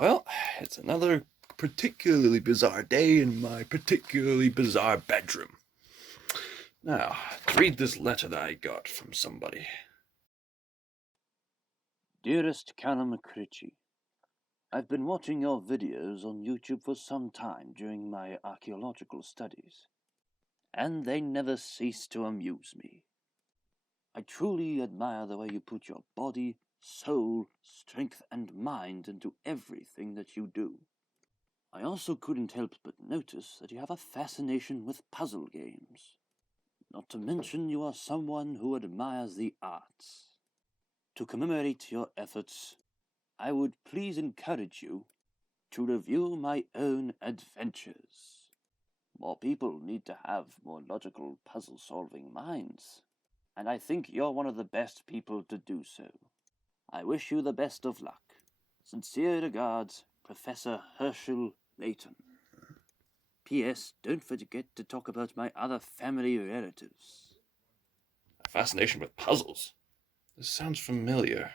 Well, it's another particularly bizarre day in my particularly bizarre bedroom. Now, to read this letter that I got from somebody. Dearest Callum McCritchie, I've been watching your videos on YouTube for some time during my archaeological studies, and they never cease to amuse me. I truly admire the way you put your body, soul, strength, and mind into everything that you do. I also couldn't help but notice that you have a fascination with puzzle games. Not to mention you are someone who admires the arts. To commemorate your efforts, I would please encourage you to review my own adventures. More people need to have more logical puzzle-solving minds, and I think you're one of the best people to do so. I wish you the best of luck. Sincere regards, Professor Herschel Layton. P.S. Don't forget to talk about my other family relatives. A fascination with puzzles. This sounds familiar.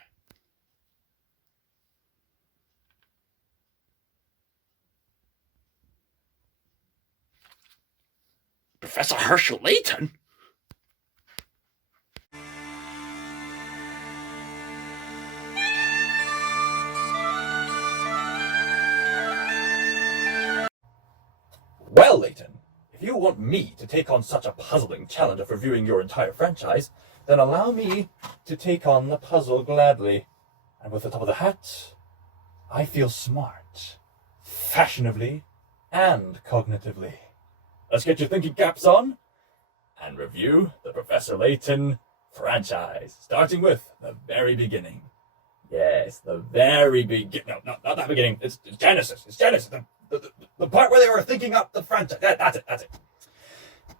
Professor Herschel Layton? Well, Layton, if you want me to take on such a puzzling challenge of reviewing your entire franchise, then allow me to take on the puzzle gladly. And with the top of the hat, I feel smart, fashionably, and cognitively. Let's get your thinking caps on and review the Professor Layton franchise, starting with the very beginning. Yes, the very beginning. No, not that beginning. It's Genesis. It's Genesis. The part where they were thinking up the franchise. That's it.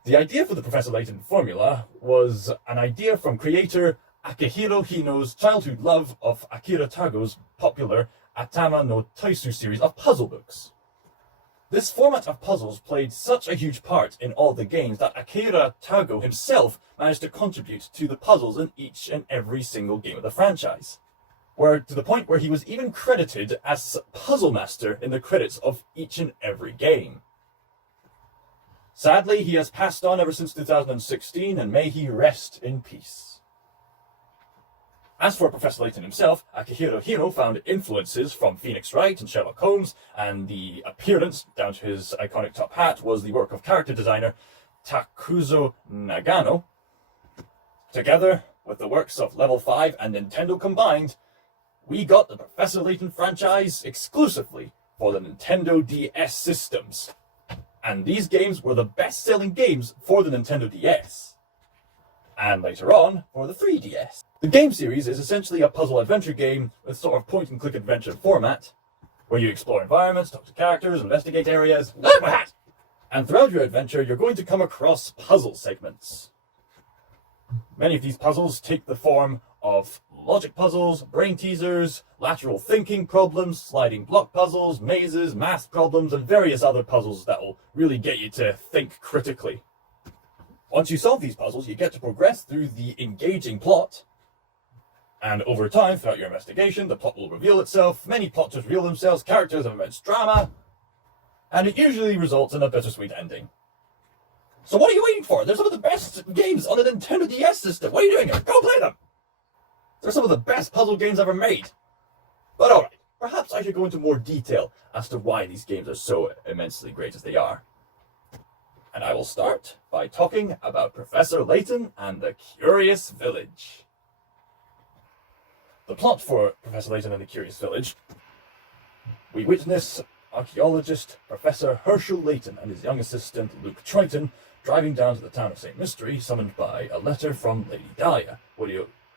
The idea for the Professor Layton formula was an idea from creator Akihiro Hino's childhood love of Akira Tago's popular Atama no Taisu series of puzzle books. This format of puzzles played such a huge part in all the games that Akira Tago himself managed to contribute to the puzzles in each and every single game of the franchise, to the point where he was even credited as puzzle master in the credits of each and every game. Sadly, he has passed on ever since 2016, and may he rest in peace. As for Professor Layton himself, Akihiro Hino found influences from Phoenix Wright and Sherlock Holmes, and the appearance, down to his iconic top hat, was the work of character designer Takuzo Nagano. Together with the works of Level 5 and Nintendo combined, we got the Professor Layton franchise exclusively for the Nintendo DS systems. And these games were the best-selling games for the Nintendo DS. And later on, for the 3DS. The game series is essentially a puzzle-adventure game with sort of point-and-click adventure format, where you explore environments, talk to characters, investigate areas, and throughout your adventure, you're going to come across puzzle segments. Many of these puzzles take the form of logic puzzles, brain teasers, lateral thinking problems, sliding block puzzles, mazes, math problems, and various other puzzles that will really get you to think critically. Once you solve these puzzles, you get to progress through the engaging plot, and over time, throughout your investigation, the plot will reveal itself, many plots reveal themselves, characters have immense drama, and it usually results in a bittersweet ending. So what are you waiting for? They're some of the best games on the Nintendo DS system. What are you doing here? Go play them! They're some of the best puzzle games ever made. But alright, perhaps I should go into more detail as to why these games are so immensely great as they are. And I will start by talking about Professor Layton and the Curious Village. The plot for Professor Layton and the Curious Village: we witness archaeologist Professor Herschel Layton and his young assistant Luke Triton driving down to the town of St. Mystery, summoned by a letter from Lady Dahlia,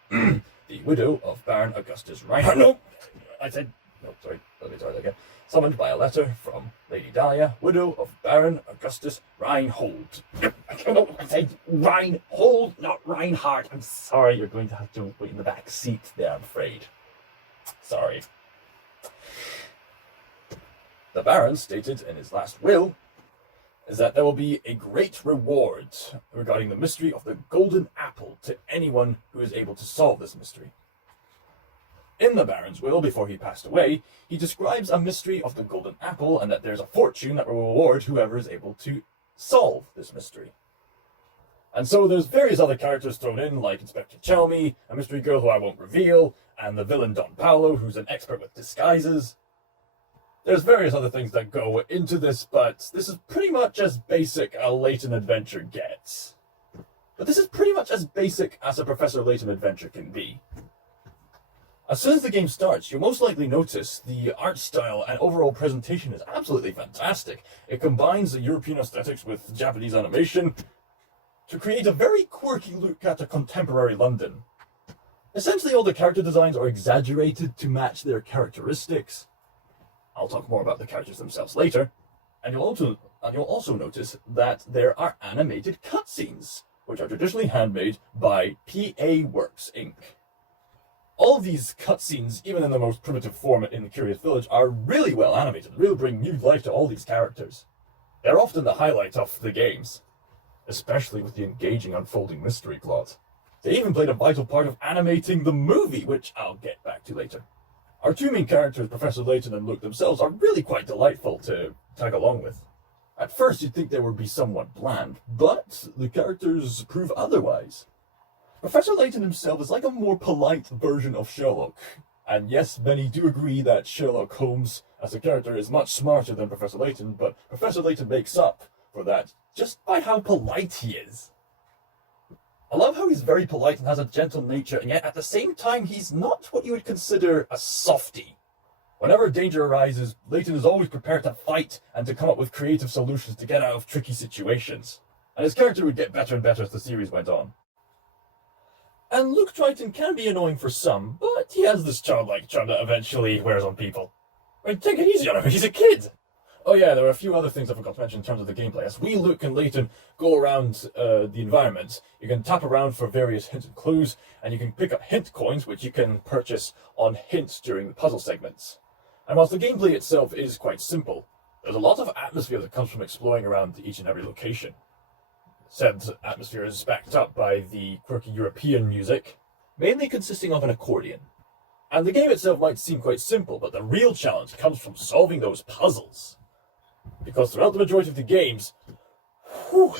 the widow of Baron Augustus Reinhardt. Let me try that again. Summoned by a letter from Lady Dahlia, widow of Baron Augustus Reinhold. I said Reinhold, not Reinhardt. I'm sorry, you're going to have to wait in the back seat there, I'm afraid. Sorry. The Baron stated in his last will is that there will be a great reward regarding the mystery of the golden apple to anyone who is able to solve this mystery. In the Baron's will, before he passed away, he describes a mystery of the golden apple and that there's a fortune that will reward whoever is able to solve this mystery. And so there's various other characters thrown in, like Inspector Chelmy, a mystery girl who I won't reveal, and the villain Don Paolo, who's an expert with disguises. There's various other things that go into this, but this is pretty much as basic a Layton adventure gets. But this is pretty much as basic as a Professor Layton adventure can be. As soon as the game starts, you'll most likely notice the art style and overall presentation is absolutely fantastic. It combines the European aesthetics with Japanese animation to create a very quirky look at a contemporary London. Essentially, all the character designs are exaggerated to match their characteristics. I'll talk more about the characters themselves later. And you'll also notice that there are animated cutscenes, which are traditionally handmade by PA Works Inc. All of these cutscenes, even in the most primitive form in the Curious Village, are really well animated, really bring new life to all these characters. They're often the highlight of the games, especially with the engaging unfolding mystery plot. They even played a vital part of animating the movie, which I'll get back to later. Our two main characters, Professor Layton and Luke themselves, are really quite delightful to tag along with. At first you'd think they would be somewhat bland, but the characters prove otherwise. Professor Layton himself is like a more polite version of Sherlock. And yes, many do agree that Sherlock Holmes as a character is much smarter than Professor Layton, but Professor Layton makes up for that just by how polite he is. I love how he's very polite and has a gentle nature, and yet at the same time he's not what you would consider a softie. Whenever danger arises, Layton is always prepared to fight and to come up with creative solutions to get out of tricky situations. And his character would get better and better as the series went on. And Luke Triton can be annoying for some, but he has this childlike charm that eventually wears on people. I mean, take it easy on him, he's a kid! Oh yeah, there are a few other things I forgot to mention in terms of the gameplay. As we, Luke, and Layton go around the environment, you can tap around for various hints and clues, and you can pick up hint coins, which you can purchase on hints during the puzzle segments. And whilst the gameplay itself is quite simple, there's a lot of atmosphere that comes from exploring around each and every location. Said atmosphere is backed up by the quirky European music, mainly consisting of an accordion. And the game itself might seem quite simple, but the real challenge comes from solving those puzzles. Because throughout the majority of the games,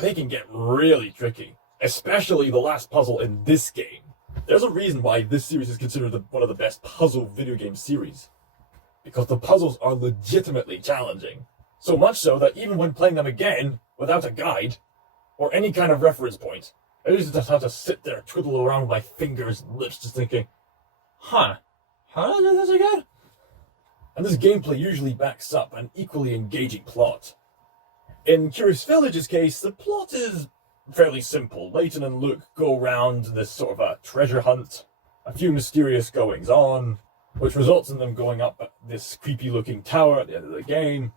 they can get really tricky. Especially the last puzzle in this game. There's a reason why this series is considered one of the best puzzle video game series. Because the puzzles are legitimately challenging. So much so that even when playing them again, without a guide, or any kind of reference point, I used to just have to sit there, twiddle around with my fingers and lips, just thinking, how do I do this again? And this gameplay usually backs up an equally engaging plot. In Curious Village's case, the plot is fairly simple. Layton and Luke go around this sort of a treasure hunt, a few mysterious goings on, which results in them going up this creepy looking tower at the end of the game.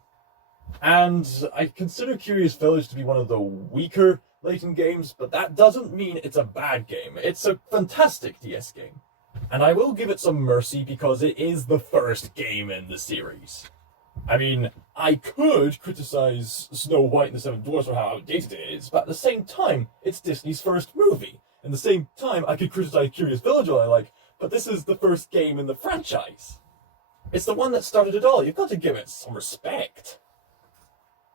And I consider Curious Village to be one of the weaker Layton games, but that doesn't mean it's a bad game. It's a fantastic DS game. And I will give it some mercy because it is the first game in the series. I mean, I could criticize Snow White and the Seven Dwarfs for how outdated it is, but at the same time, it's Disney's first movie. At the same time, I could criticize Curious Village all I like, but this is the first game in the franchise. It's the one that started it all. You've got to give it some respect.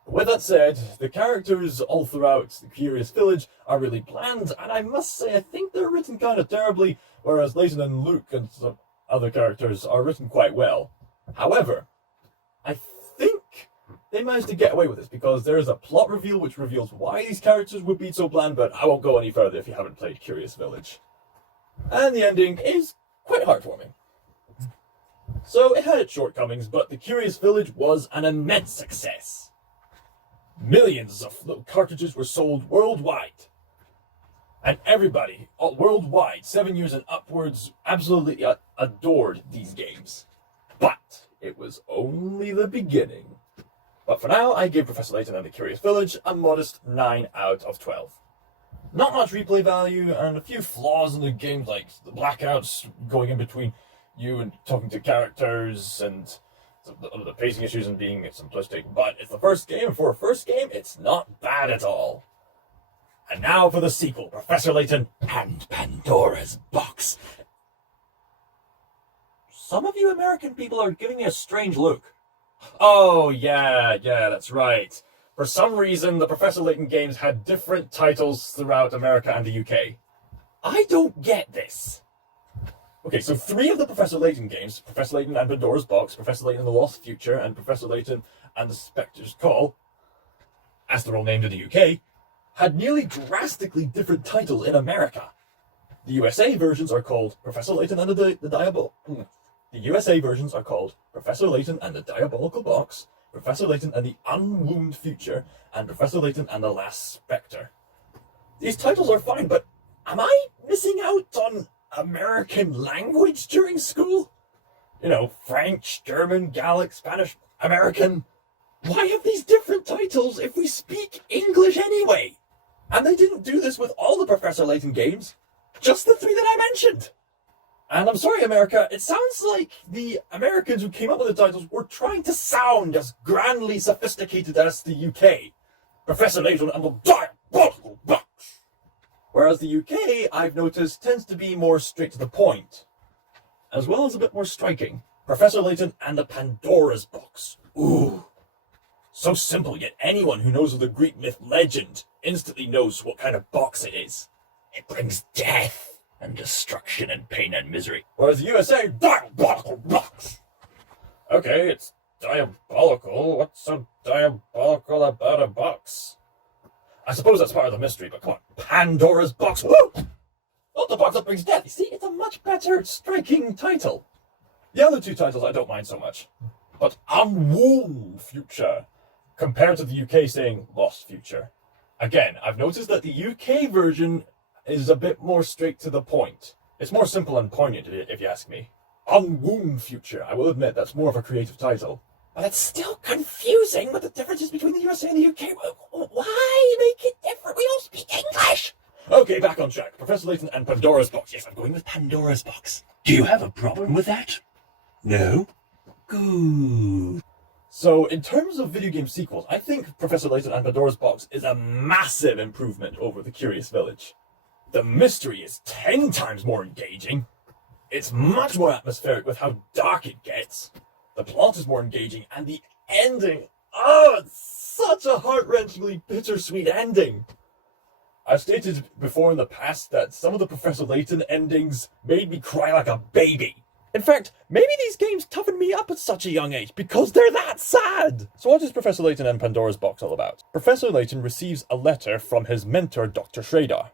With that said, the characters all throughout the Curious Village are really bland, and I must say I think they're written kind of terribly, whereas Layton and Luke and some other characters are written quite well. However, I think they managed to get away with this because there is a plot reveal which reveals why these characters would be so bland, but I won't go any further if you haven't played Curious Village. And the ending is quite heartwarming. So it had its shortcomings, but the Curious Village was an immense success. Millions of little cartridges were sold worldwide. And everybody, worldwide, 7 years and upwards, absolutely adored these games. But it was only the beginning. But for now, I give Professor Layton and the Curious Village a modest 9 out of 12. Not much replay value, and a few flaws in the game, like the blackouts going in between you and talking to characters, and the pacing issues and being simplistic, but it's the first game, and for a first game, it's not bad at all. And now for the sequel, Professor Layton and Pandora's Box. Some of you American people are giving me a strange look. Oh, yeah, that's right. For some reason, the Professor Layton games had different titles throughout America and the UK. I don't get this. Okay, so 3 of the Professor Layton games, Professor Layton and Pandora's Box, Professor Layton and the Lost Future, and Professor Layton and the Spectre's Call, as they're all named in the UK, had nearly drastically different titles in America. The USA versions are called Professor Layton and the USA versions are called Professor Layton and the Diabolical Box, Professor Layton and the Unwound Future, and Professor Layton and the Last Spectre. These titles are fine, but am I missing out on American language during school? You know, French, German, Gallic, Spanish, American. Why have these different titles if we speak English anyway? And they didn't do this with all the Professor Layton games, just the 3 that I mentioned. And I'm sorry, America, it sounds like the Americans who came up with the titles were trying to sound as grandly sophisticated as the UK. Professor Layton and the Diabolical Box. Whereas the UK, I've noticed, tends to be more straight to the point, as well as a bit more striking. Professor Layton and the Pandora's Box. Ooh. So simple, yet anyone who knows of the Greek myth legend instantly knows what kind of box it is. It brings death and destruction and pain and misery. Whereas the USA, Diabolical Box. Okay, it's diabolical. What's so diabolical about a box? I suppose that's part of the mystery, but come on. Pandora's Box. Woo! Not the box that brings death. You see, it's a much better striking title. The other 2 titles I don't mind so much. But Unwound Future, compared to the UK saying Lost Future. Again, I've noticed that the UK version is a bit more straight to the point. It's more simple and poignant, if you ask me. Unwound Future, I will admit that's more of a creative title. But it's still confusing with the differences between the USA and the UK. Why make it different? We all speak English! Okay, back on track. Professor Layton and Pandora's Box. Yes, I'm going with Pandora's Box. Do you have a problem with that? No? Good. So, in terms of video game sequels, I think Professor Layton and Pandora's Box is a massive improvement over The Curious Village. The mystery is 10 times more engaging. It's much more atmospheric with how dark it gets. The plot is more engaging, and the ending, it's such a heart-wrenchingly bittersweet ending. I've stated before in the past that some of the Professor Layton endings made me cry like a baby. In fact, maybe these games toughened me up at such a young age because they're that sad. So what is Professor Layton and Pandora's Box all about? Professor Layton receives a letter from his mentor, Dr. Schrader.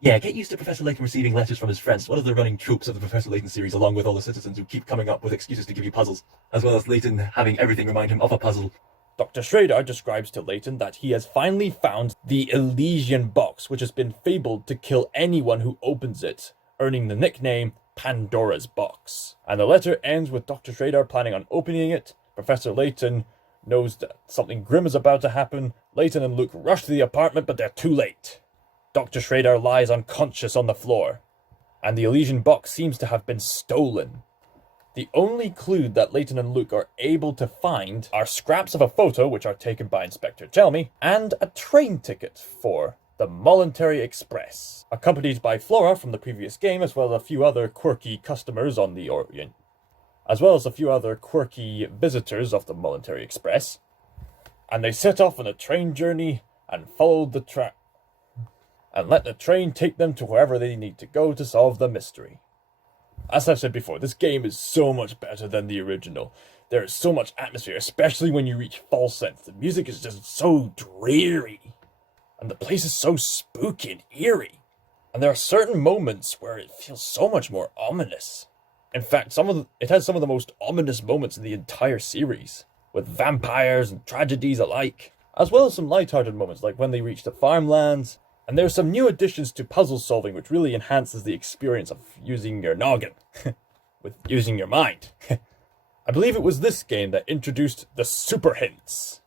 Yeah, get used to Professor Layton receiving letters from his friends. One of the running tropes of the Professor Layton series, along with all the citizens who keep coming up with excuses to give you puzzles, as well as Layton having everything remind him of a puzzle. Dr. Schrader describes to Layton that he has finally found the Elysian Box, which has been fabled to kill anyone who opens it, earning the nickname Pandora's Box. And the letter ends with Dr. Schrader planning on opening it. Professor Layton knows that something grim is about to happen. Layton and Luke rush to the apartment, but they're too late. Dr. Schrader lies unconscious on the floor, and the Elysian Box seems to have been stolen. The only clue that Layton and Luke are able to find are scraps of a photo, which are taken by Inspector Chelmy, and a train ticket for the Voluntary Express, accompanied by Flora from the previous game, as well as a few other quirky customers on the Orient, as well as a few other quirky visitors of the Voluntary Express. And they set off on a train journey and followed the track, and let the train take them to wherever they need to go to solve the mystery. As I've said before, this game is so much better than the original. There is so much atmosphere, especially when you reach Fall Sense. The music is just so dreary, and the place is so spooky and eerie. And there are certain moments where it feels so much more ominous. In fact, it has some of the most ominous moments in the entire series, with vampires and tragedies alike, as well as some light-hearted moments like when they reach the farmlands. And there's some new additions to puzzle solving which really enhances the experience of using your noggin, with using your mind. I believe it was this game that introduced the super hints.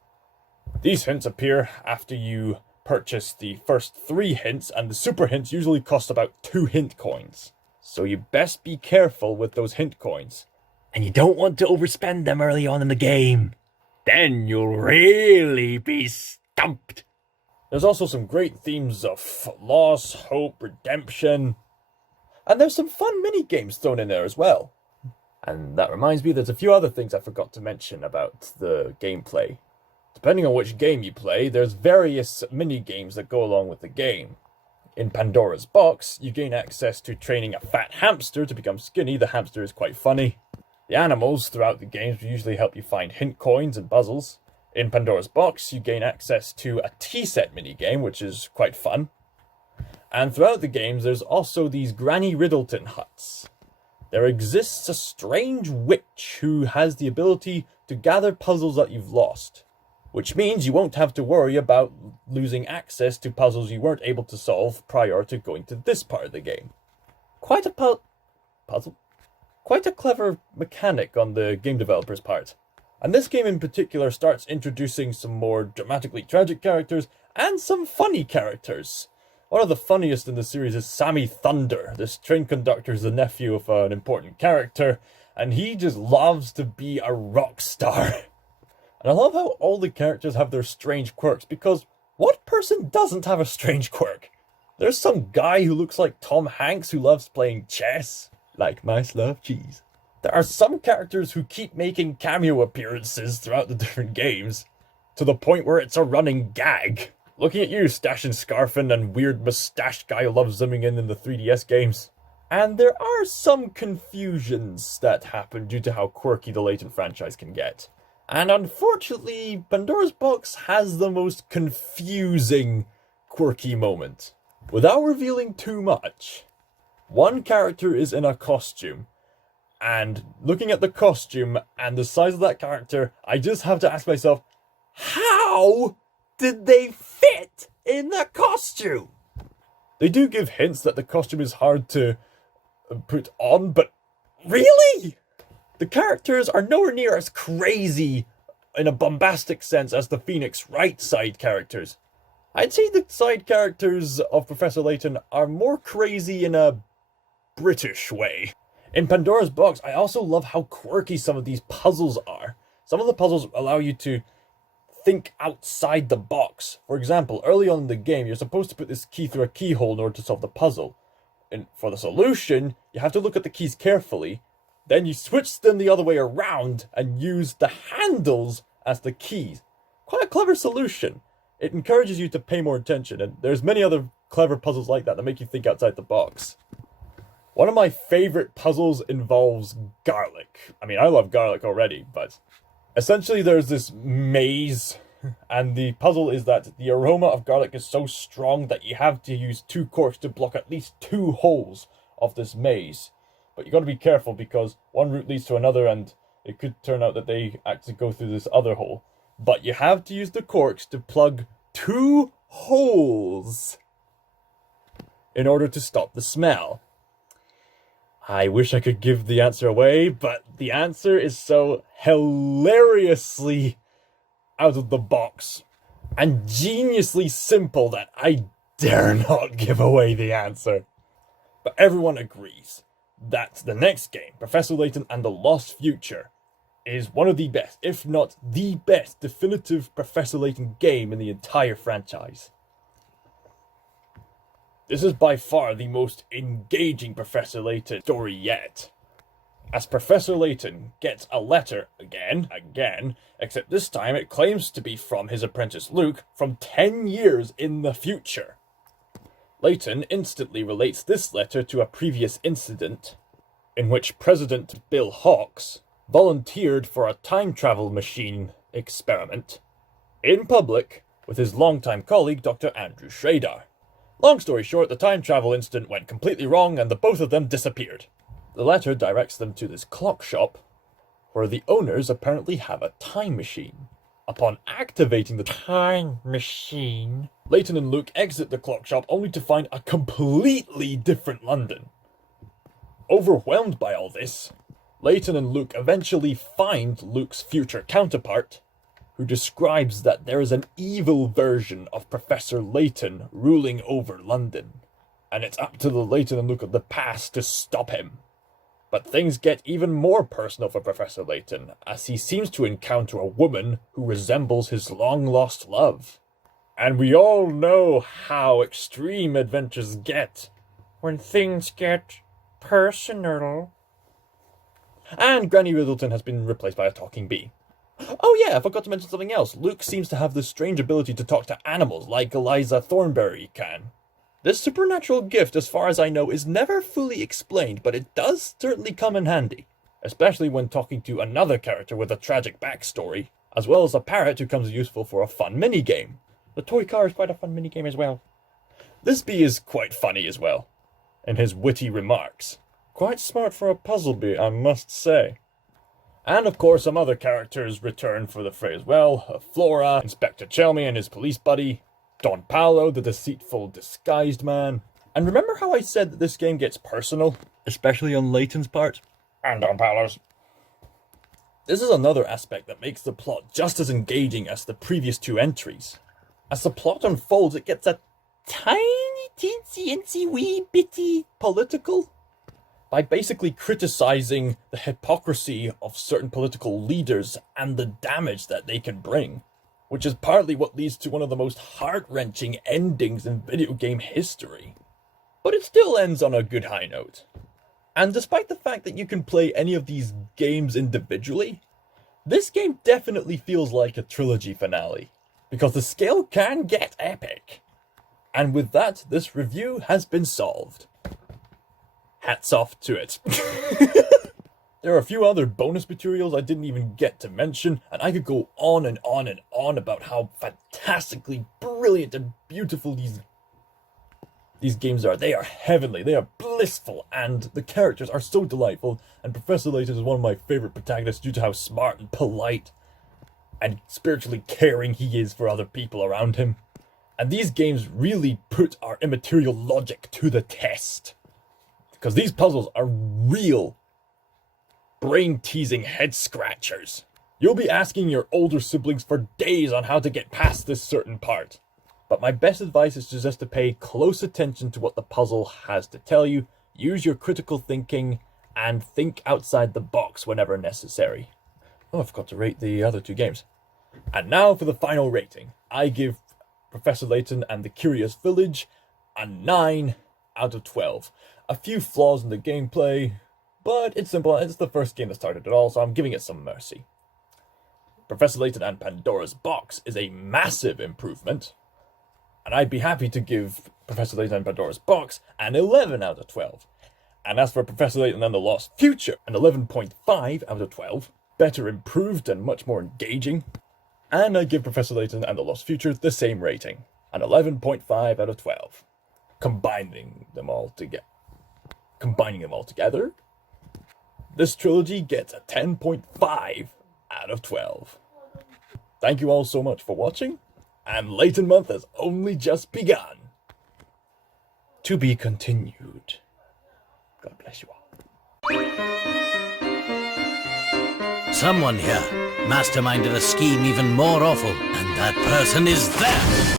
These hints appear after you purchase the first 3 hints, and the super hints usually cost about 2 hint coins. So you best be careful with those hint coins. And you don't want to overspend them early on in the game. Then you'll really be stumped. There's also some great themes of loss, hope, redemption. And there's some fun mini-games thrown in there as well. And that reminds me, there's a few other things I forgot to mention about the gameplay. Depending on which game you play, there's various mini-games that go along with the game. In Pandora's Box, you gain access to training a fat hamster to become skinny. The hamster is quite funny. The animals throughout the games usually help you find hint coins and puzzles. In Pandora's Box, you gain access to a tea set minigame, which is quite fun. And throughout the games, there's also these Granny Riddleton huts. There exists a strange witch who has the ability to gather puzzles that you've lost, which means you won't have to worry about losing access to puzzles you weren't able to solve prior to going to this part of the game. Quite a puzzle? Quite a clever mechanic on the game developer's part. And this game in particular starts introducing some more dramatically tragic characters and some funny characters. One of the funniest in the series is Sammy Thunder. This train conductor is the nephew of an important character, and he just loves to be a rock star. And I love how all the characters have their strange quirks, because what person doesn't have a strange quirk? There's some guy who looks like Tom Hanks who loves playing chess. Like mice love cheese. There are some characters who keep making cameo appearances throughout the different games, to the point where it's a running gag. Looking at you, Stash and Scarfin, and weird mustached guy who loves zooming in the 3DS games. And there are some confusions that happen due to how quirky the Layton franchise can get. And unfortunately, Pandora's Box has the most confusing quirky moment. Without revealing too much, one character is in a costume, and looking at the costume and the size of that character, I just have to ask myself, how did they fit in the costume? They do give hints that the costume is hard to put on, but really? The characters are nowhere near as crazy in a bombastic sense as the Phoenix Wright side characters. I'd say the side characters of Professor Layton are more crazy in a British way. In Pandora's Box, I also love how quirky some of these puzzles are. Some of the puzzles allow you to think outside the box. For example, early on in the game, you're supposed to put this key through a keyhole in order to solve the puzzle. And for the solution, you have to look at the keys carefully. Then you switch them the other way around and use the handles as the keys. Quite a clever solution. It encourages you to pay more attention, and there's many other clever puzzles like that make you think outside the box. One of my favorite puzzles involves garlic. I mean, I love garlic already, but essentially there's this maze, and the puzzle is that the aroma of garlic is so strong that you have to use 2 corks to block at least 2 holes of this maze. But you got to be careful because one route leads to another, and it could turn out that they actually go through this other hole. But you have to use the corks to plug 2 holes in order to stop the smell. I wish I could give the answer away, but the answer is so hilariously out of the box and geniusly simple that I dare not give away the answer. But everyone agrees that the next game, Professor Layton and the Lost Future, is one of the best, if not the best, definitive Professor Layton game in the entire franchise. This is by far the most engaging Professor Layton story yet, as Professor Layton gets a letter again, except this time it claims to be from his apprentice Luke from 10 years in the future. Layton instantly relates this letter to a previous incident in which President Bill Hawks volunteered for a time travel machine experiment in public with his longtime colleague Dr. Andrew Schrader. Long story short, the time travel incident went completely wrong and the both of them disappeared. The letter directs them to this clock shop where the owners apparently have a time machine. Upon activating the time machine, Layton and Luke exit the clock shop only to find a completely different London. Overwhelmed by all this, Layton and Luke eventually find Luke's future counterpart, who describes that there is an evil version of Professor Layton ruling over London, and it's up to the Layton and Luke of the past to stop him. But things get even more personal for Professor Layton, as he seems to encounter a woman who resembles his long-lost love. And we all know how extreme adventures get when things get personal. And Granny Riddleton has been replaced by a talking bee. Oh yeah, I forgot to mention something else. Luke seems to have this strange ability to talk to animals, like Eliza Thornberry can. This supernatural gift, as far as I know, is never fully explained, but it does certainly come in handy. Especially when talking to another character with a tragic backstory, as well as a parrot who comes useful for a fun minigame. The toy car is quite a fun minigame as well. This bee is quite funny as well, in his witty remarks. Quite smart for a puzzle bee, I must say. And of course some other characters return for the fray as well. Flora, Inspector Chelmy and his police buddy, Don Paolo, the deceitful disguised man. And remember how I said that this game gets personal? Especially on Layton's part. And Don Paolo's. This is another aspect that makes the plot just as engaging as the previous two entries. As the plot unfolds, it gets a tiny, teensy, wee bitty political. By basically criticizing the hypocrisy of certain political leaders and the damage that they can bring. Which is partly what leads to one of the most heart-wrenching endings in video game history. But it still ends on a good high note. And despite the fact that you can play any of these games individually, this game definitely feels like a trilogy finale, because the scale can get epic. And with that, this review has been solved. Hats off to it. There are a few other bonus materials I didn't even get to mention, and I could go on and on and on about how fantastically brilliant and beautiful these games are. They are heavenly, they are blissful, and the characters are so delightful, and Professor Layton is one of my favorite protagonists due to how smart and polite and spiritually caring he is for other people around him. And these games really put our immaterial logic to the test. Because these puzzles are real brain-teasing head-scratchers. You'll be asking your older siblings for days on how to get past this certain part. But my best advice is just to pay close attention to what the puzzle has to tell you, use your critical thinking, and think outside the box whenever necessary. Oh, I forgot to rate the other two games. And now for the final rating. I give Professor Layton and the Curious Village a 9 out of 12. A few flaws in the gameplay, but it's simple. It's the first game that started it all, so I'm giving it some mercy. Professor Layton and Pandora's Box is a massive improvement, and I'd be happy to give Professor Layton and Pandora's Box an 11 out of 12. And as for Professor Layton and the Lost Future, an 11.5 out of 12, better improved and much more engaging. And I give Professor Layton and the Lost Future the same rating, an 11.5 out of 12. Combining them all together, this trilogy gets a 10.5 out of 12. Thank you all so much for watching, and Layton Month has only just begun. To be continued. God bless you all. Someone here masterminded a scheme even more awful, and that person is there.